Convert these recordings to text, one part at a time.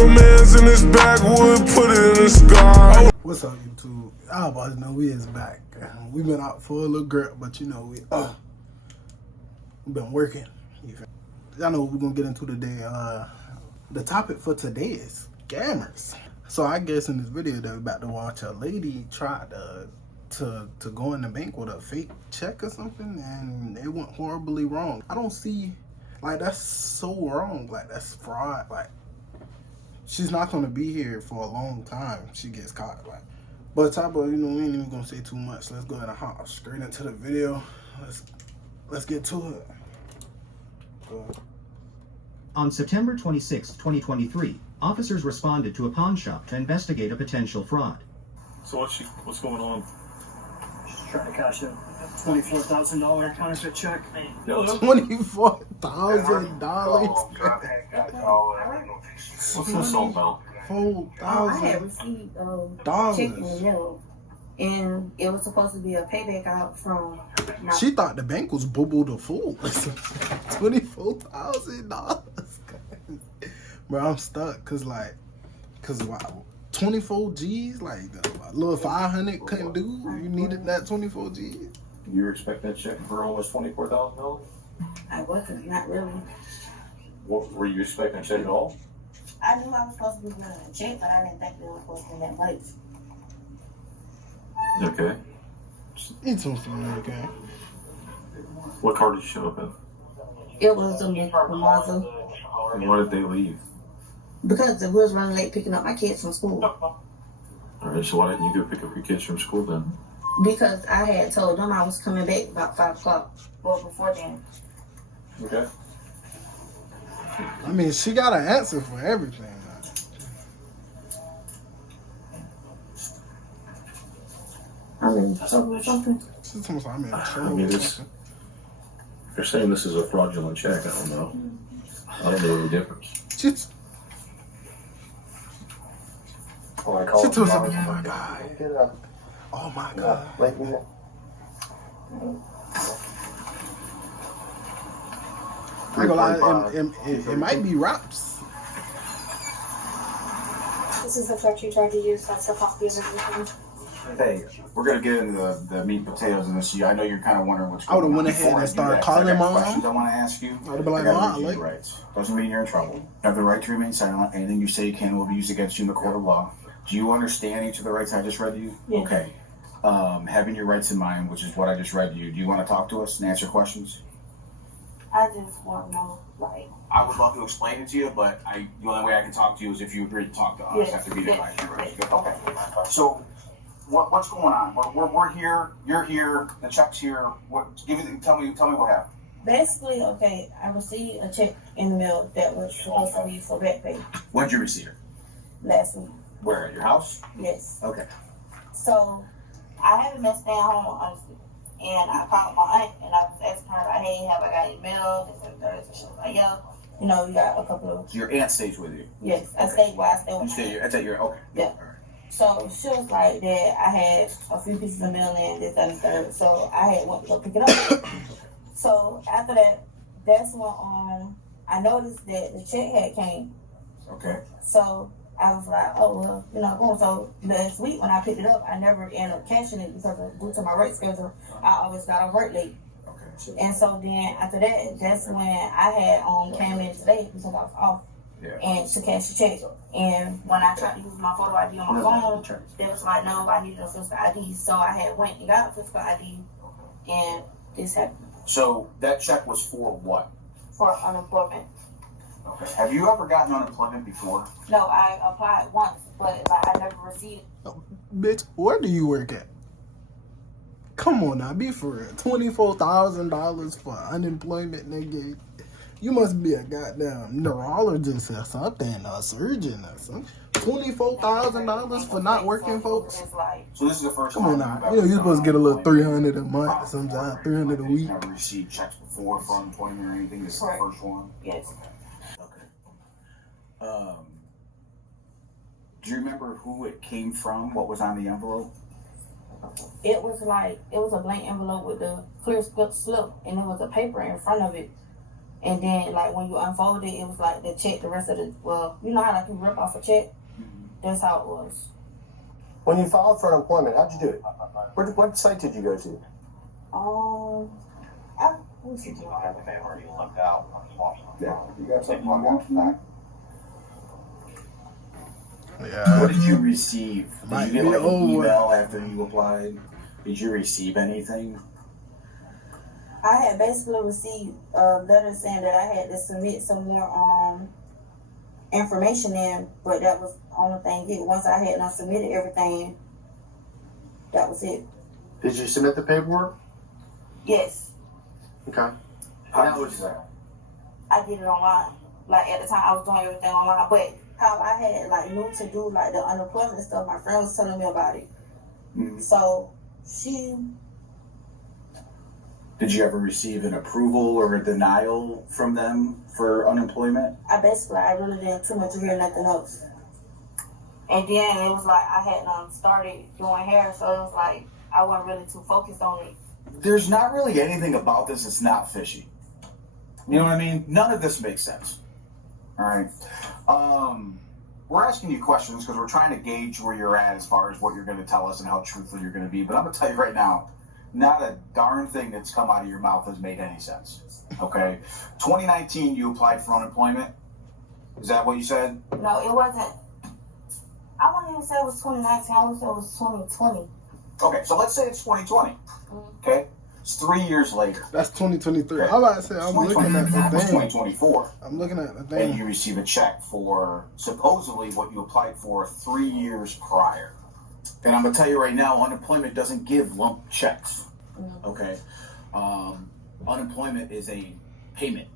your mans in this backwood, put it in the sky. What's up, YouTube? Y'all boys know we is back. We've been out for a little grip, but you know we've been working. Y'all know what we're gonna get into today. The topic for today is scammers. So I guess in this video that we're about to watch, a lady tried to go in the bank with a fake check or something, and it went horribly wrong. I don't see, like, that's so wrong. Like, that's fraud. Like, she's not gonna be here for a long time. She gets caught. Like, but top of, you know, we ain't even gonna say too much. Let's go ahead and hop straight into the video. Let's get to it. On September 26, 2023, officers responded to a pawn shop to investigate a potential fraud. So what's going on? She's trying to cash a $24,000 counterfeit check. $24,000. What's this all about? I had received a check in the mail, and it was supposed to be a payback out from. She thought the bank was boo-boo the fool. $24,000. Bro, I'm stuck cause wow, 24 G's, like a little 500 couldn't do. You needed that 24 G's. You were expecting that check for almost $24,000? I wasn't, not really. What were you expecting a check at all? I knew I was supposed to be getting a check, but I didn't think it was supposed to be that much. Okay. It's something okay. What car did you show up in? It was a Mazda. And why did they leave? Because it was running late picking up my kids from school. Alright, so why didn't you go pick up your kids from school then? Because I had told them I was coming back about 5 o'clock, or before then. Okay. I mean, she got an answer for everything. I'm in trouble or something. They're saying this is a fraudulent check. I don't know. I don't know the difference. She told something. Oh my god. Oh my god. I ain't gonna lie, it might be raps. This is the truck you tried to use. That's a copy of everything. Hey, we're gonna get into the meat and potatoes in this. I know you're kind of wondering what's I would going have on. went ahead and started Before I do that, calling I got mom. questions I want to ask you. I would have been like, I gotta Mom, read you like, your rights. Doesn't mean you're in trouble. You have the right to remain silent. Anything you say you can will be used against you in the court of law. Do you understand each of the rights I just read to you? Yeah. Okay. Having your rights in mind, which is what I just read to you, do you want to talk to us and answer questions? I just want to know, like. I would love to explain it to you, but the only way I can talk to you is if you agree to talk to us Yes. after being advised your rights. Yes. Okay. So, what's going on? We're here. You're here. The check's here. Tell me what happened. Basically, okay, I received a check in the mail that was supposed to be for back pay When did you receive it? last week. Where, at your house? Yes. Okay. So I haven't been staying home, honestly. And I called my aunt and I was asking her, like, hey, have I got any mail? This and that. So she was like, yeah. You know, you got a couple of. So your aunt stays with you? Yes, I Okay. stayed where I stayed with You my stay aunt. here? That's at your, okay. Yeah. All right. So she was like that. I had a few pieces of mail in, this, that, and third. So I had went to go pick it up. So after that, that's when I noticed that the check had came. Okay. So I was like, oh, well, you know, going. So last week when I picked it up, I never ended up cashing it because due to my work schedule, I always got off work late. Okay. And so then after that, that's when I had came in today because I was off and to cash the check. And when I tried to use my photo ID on my phone, they was like, no, I needed a physical ID. So I had went and got a physical ID, and this happened. So that check was for what? For unemployment. Okay. Have you ever gotten unemployment before? No, I applied once, but like, I never received. Bitch, where do you work at? Come on now, be for real. $24,000 for unemployment, nigga. You must be a goddamn neurologist or something, a surgeon or something. $24,000 for not working, folks. So this is the first Come time on now. You know, you're supposed to get a little $300 a month, sometimes $300 a week. You've never received checks before for unemployment or anything? This is the first one? Yes. Okay. Do you remember who it came from? What was on the envelope? It was a blank envelope with the clear slip, and there was a paper in front of it. And then, like, when you unfold it, it was like the check, the rest of the, well, you know how like you rip off a check? That's how it was. When you filed for unemployment, how'd you do it? What site did you go to? Let me see. Yeah, you got something on that? Yeah. What did you receive? Did Might you get be like an old. email after you applied? Did you receive anything? I had basically received a letter saying that I had to submit some more information in, but that was the only thing. Once I had not submitted everything, that was it. Did you submit the paperwork? Yes, Okay. How That did you was do that? I did it online. Like at the time, I was doing everything online, but how I had like knew to do like the unemployment stuff, my friend was telling me about it. So she. Did you ever receive an approval or a denial from them for unemployment? I really didn't too much hear nothing else. And then it was like I had started doing hair, so it was like I wasn't really too focused on it. There's not really anything about this that's not fishy. You know what I mean? None of this makes sense. All right. We're asking you questions because we're trying to gauge where you're at as far as what you're going to tell us and how truthful you're going to be. But I'm going to tell you right now, not a darn thing that's come out of your mouth has made any sense. Okay? 2019, you applied for unemployment. Is that what you said? No, it wasn't. I wouldn't even say it was 2019. I would say it was 2020. Okay, so let's say it's 2020. Okay? It's 3 years later. That's 2023. I'm about to say, I'm looking at the It's thing. 2024. I'm looking at the And thing. you receive a check for supposedly what you applied for 3 years prior. And I'm going to tell you right now, unemployment doesn't give lump checks. Okay? Unemployment is a payment,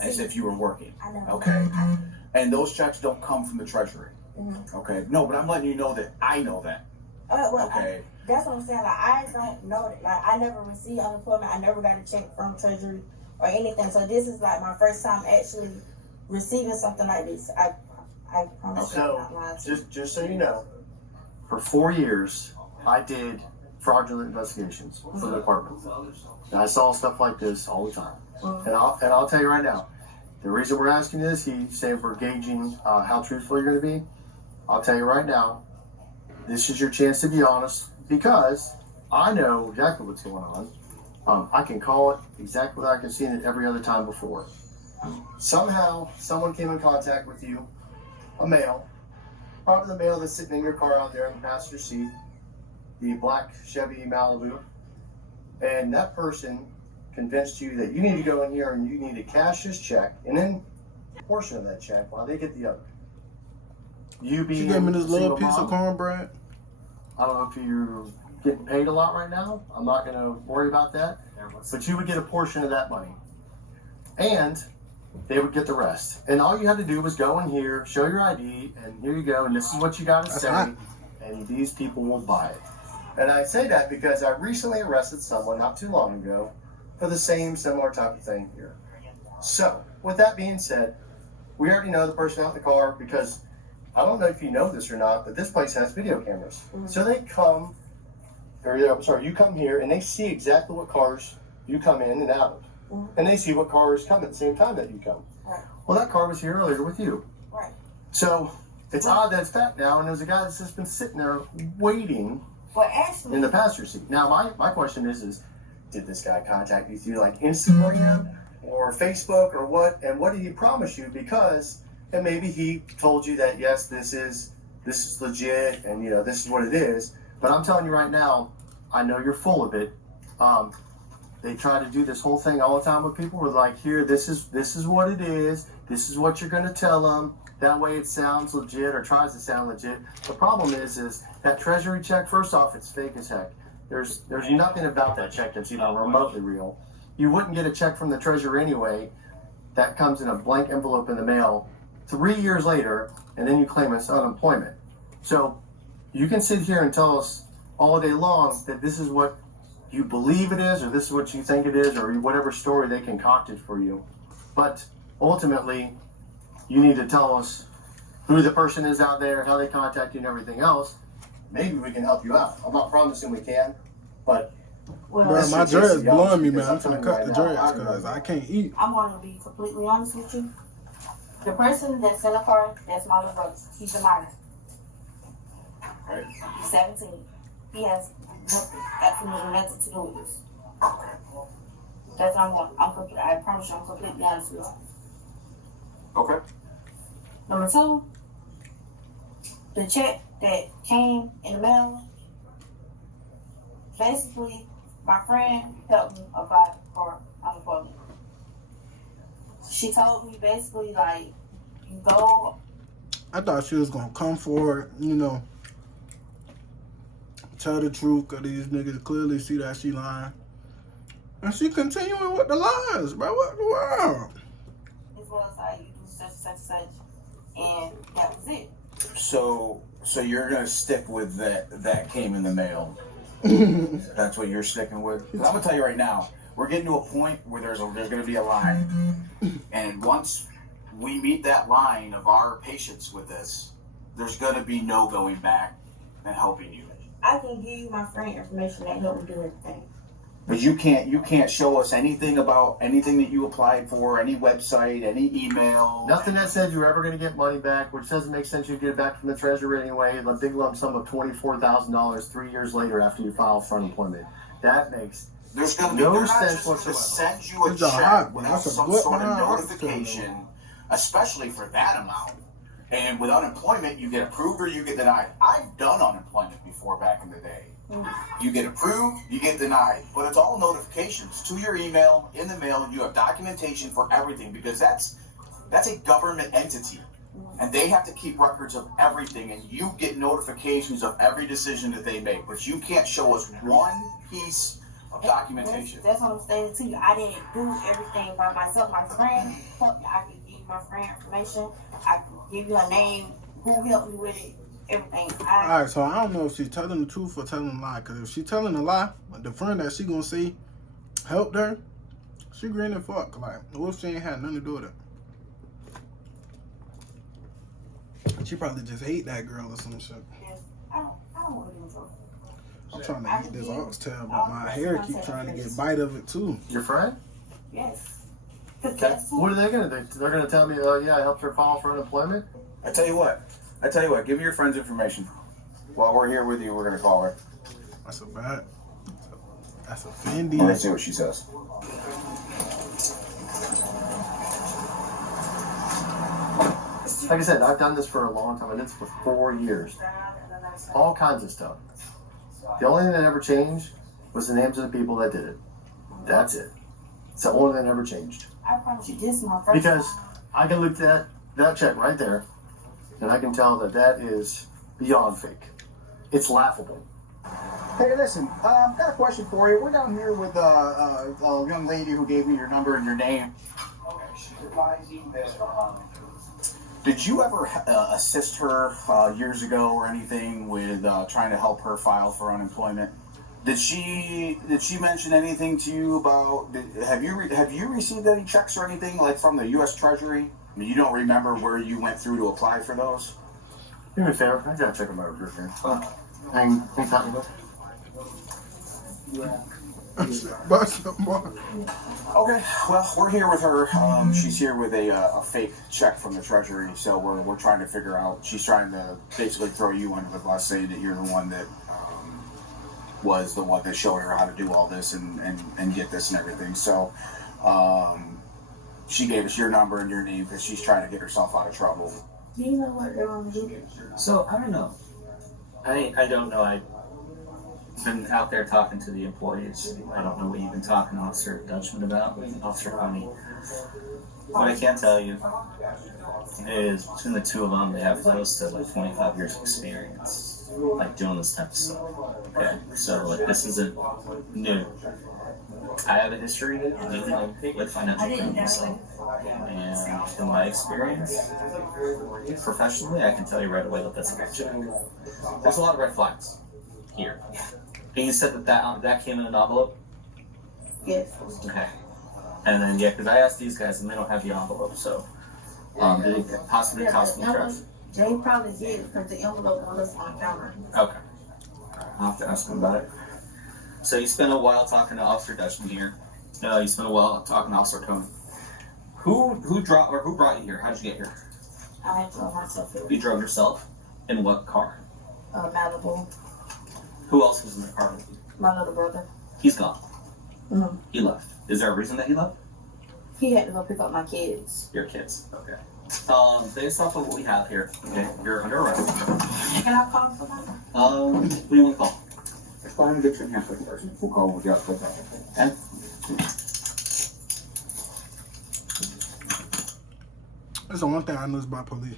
as if you were working. Okay? And those checks don't come from the Treasury. Okay? No, but I'm letting you know that I know that. Okay? That's what I'm saying. Like, I don't know that. Like, I never received unemployment. I never got a check from Treasury or anything. So this is like my first time actually receiving something like this. I promise you, I'm not lying to you. just so you know, for 4 years, I did fraudulent investigations for the department. And I saw stuff like this all the time. And I'll tell you right now, the reason we're asking this, he's saying we're gauging how truthful you're going to be. I'll tell you right now, this is your chance to be honest, because I know exactly what's going on. I can call it exactly like I've seen it every other time before. Somehow, someone came in contact with you, a male, probably the male that's sitting in your car out there in the passenger seat, the black Chevy Malibu, and that person convinced you that you need to go in here and you need to cash this check, and then a portion of that check while they get the other. You She gave me this little piece mom, of cornbread. I don't know if you're getting paid a lot right now. I'm not going to worry about that. But you would get a portion of that money. And they would get the rest. And all you had to do was go in here, show your ID, and here you go, and this is what you got to say. Hot. And these people will buy it. And I say that because I recently arrested someone not too long ago for the same similar type of thing here. So, with that being said, we already know the person out in the car because I don't know if you know this or not, but this place has video cameras. So they come, you come here and they see exactly what cars you come in and out of. And they see what cars come at the same time that you come. Right. Well, that car was here earlier with you. Right. So it's odd that it's back now, and there's a guy that's just been sitting there waiting Well, actually, in the passenger seat. Now, my question is, did this guy contact you through like Instagram or Facebook or what? And what did he promise you? Because and maybe he told you that yes, this is legit, and this is what it is. But I'm telling you right now, I know you're full of it. They try to do this whole thing all the time with people. We're like, here, this is what it is. This is what you're going to tell them. That way, it sounds legit or tries to sound legit. The problem is that Treasury check. First off, it's fake as heck. There's nothing about that check that's even remotely real. You wouldn't get a check from the Treasury anyway. That comes in a blank envelope in the mail 3 years later, and then you claim it's unemployment. So you can sit here and tell us all day long that this is what you believe it is, or this is what you think it is, or whatever story they concocted for you. But ultimately, you need to tell us who the person is out there, how they contact you, and everything else. Maybe we can help you out. I'm not promising we can, but Well, Bro, my Mr. dreads Jason blowing me, Young, man. I'm because I'm finna cut the telling you dreads right now, because I can't eat. I'm gonna be completely honest with you. The person that's in the car, that's my little brother. He's a minor. Right. He's 17. He has nothing, absolutely nothing to do with this. That's what I'm going. I promise you, I'm completely honest with you. Okay. Number two, the check that came in the mail, basically, my friend helped me apply for unemployment. She told me basically, like, you go. I thought she was gonna come forward, you know, tell the truth, cause these niggas clearly see that she lying. And she continuing with the lies, bro. What the world? This was like, you do such, and that was it. So you're gonna stick with that came in the mail. That's what you're sticking with. 'Cause I'm gonna tell you right now, we're getting to a point where there's gonna be a line, and once we meet that line of our patience with this, there's gonna be no going back and helping you. I can give you my friend information that helped me do everything. But you can't show us anything about anything that you applied for, any website, any email. Nothing that said you were ever going to get money back, which doesn't make sense. You get it back from the treasury anyway. A big lump sum of $24,000 3 years later after you file for unemployment. That makes There's gonna be no they're not sense just gonna whatsoever. send you a It's a check hot, without that's a some good sort of man. notification, especially for that amount. And with unemployment, you get approved or you get denied. I've done unemployment before back in the day. You get approved, you get denied, but it's all notifications to your email, in the mail. You have documentation for everything because that's a government entity, and they have to keep records of everything, and you get notifications of every decision that they make. But you can't show us one piece of documentation. That's what I'm saying to you. I didn't do everything by myself. My friend helped me. I can give you my friend information. I can give you her name, who helped me with it. Everything. Alright, so I don't know if she's telling the truth or telling a lie. Because if she's telling a lie, the friend that she gonna see helped her, she green and fuck. Like, what if she ain't had nothing to do with it? She probably just hate that girl or some shit. I don't want to do trouble. I'm trying to eat this oxtail, but my hair keep trying to get bite of it too. Your friend? Yes. What are they going to do? They're going to tell me, oh, yeah, I helped her file for unemployment? I tell you what, give me your friend's information. While we're here with you, we're gonna call her. That's a bad. That's a Fendi. Let's see what she says. Like I said, I've done this for a long time. I did this for 4 years. All kinds of stuff. The only thing that ever changed was the names of the people that did it. That's it. It's the only thing that ever changed. I promise you, this is my first Because time. I can look at that check right there, and I can tell that is beyond fake. It's laughable. Hey, listen, got a question for you. We're down here with a young lady who gave me your number and your name. Okay, she's advising that. Did you ever assist her years ago or anything with trying to help her file for unemployment? Did she mention anything to you about? Have you received any checks or anything like from the U.S. Treasury? I mean, you don't remember where you went through to apply for those? Do me a favor. I gotta check them out real quick. Hang tight. Okay, well, we're here with her. She's here with a fake check from the Treasury, so we're trying to figure out. She's trying to basically throw you under the bus, saying that you're the one that was the one that showed her how to do all this and get this and everything. So she gave us your number and your name because she's trying to get herself out of trouble. Do you know what they're going to do? So, I don't know. I don't know. I've been out there talking to the employees. I don't know what you've been talking to Officer Dutchman about with Officer Coney. What I can tell you is between the two of them, they have close to like 25 years of experience, like doing this type of stuff. Okay, so like this isn't new. I have a history with financial crime myself, and in my experience, professionally, I can tell you right away that that's a good check. There's a lot of red flags here. And you said that came in an envelope? Yes. Okay. And then, yeah, because I asked these guys and they don't have the envelope, so did it possibly cost me charge? They probably did because the envelope was on the camera. Okay. I'll have to ask them about it. So you spent a while talking to Officer Dutchman here. You spent a while talking to Officer Cohen. Who brought you here? How did you get here? I drove myself here. You drove yourself? In what car? Malibu. Who else was in the car with you? My little brother. He's gone. Mm-hmm. He left. Is there a reason that he left? He had to go pick up my kids. Your kids. Okay. Based off of what we have here, okay, you're under arrest. Can I call somebody? What do you want to call? Let's find and get your handbook first. We'll call when we got to that. And That's the one thing I noticed about police.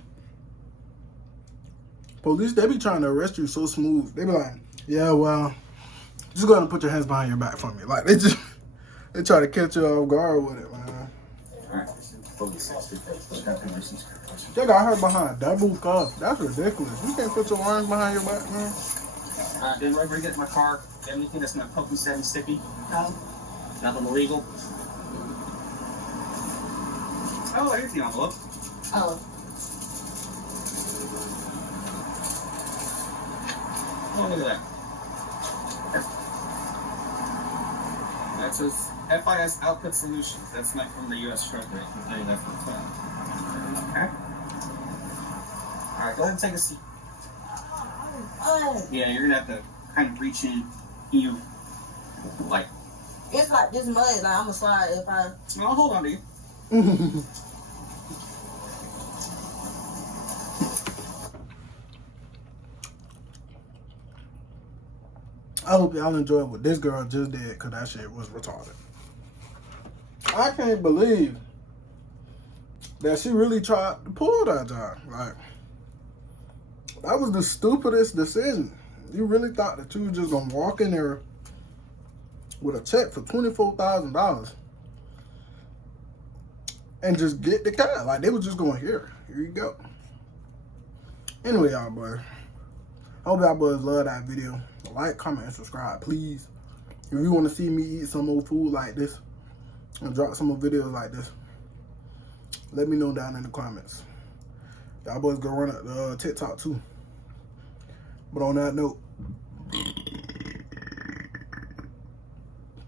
Police, they be trying to arrest you so smooth. They be like, yeah, well, just go ahead and put your hands behind your back for me. Like, they try to catch you off guard with it, man. alright. Police. They got her behind double cuff. That's ridiculous. You can't put your arms behind your back, man. Did Rodriguez get in my car? Do you have anything that's gonna poke and set and sticky? No. Nothing illegal? Oh, here's the envelope. Oh. Oh, look at that. That says FIS Output Solutions. That's not from the U.S. Treasury. I can tell you that for a fact. Okay. Alright, go ahead and take a seat. Yeah, you're gonna have to kind of reach in. You, like. It's like this mud. Like, I'm gonna slide if I. I'll hold on to you. I hope y'all enjoyed what this girl just did, because that shit was retarded. I can't believe that she really tried to pull that job. Like, that was the stupidest decision. You really thought that you were just going to walk in there with a check for $24,000 and just get the cat. Like, they was just going, here you go. Anyway, y'all boys, I hope y'all boys love that video. Like, comment, and subscribe, please. If you want to see me eat some more food like this and drop some more videos like this, let me know down in the comments. Y'all boys go run at TikTok too. But on that note,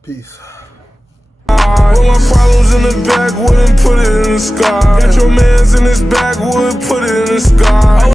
peace. Put my problems in the backwood and put it in the sky. Got your mans in this backwood, put it in the sky.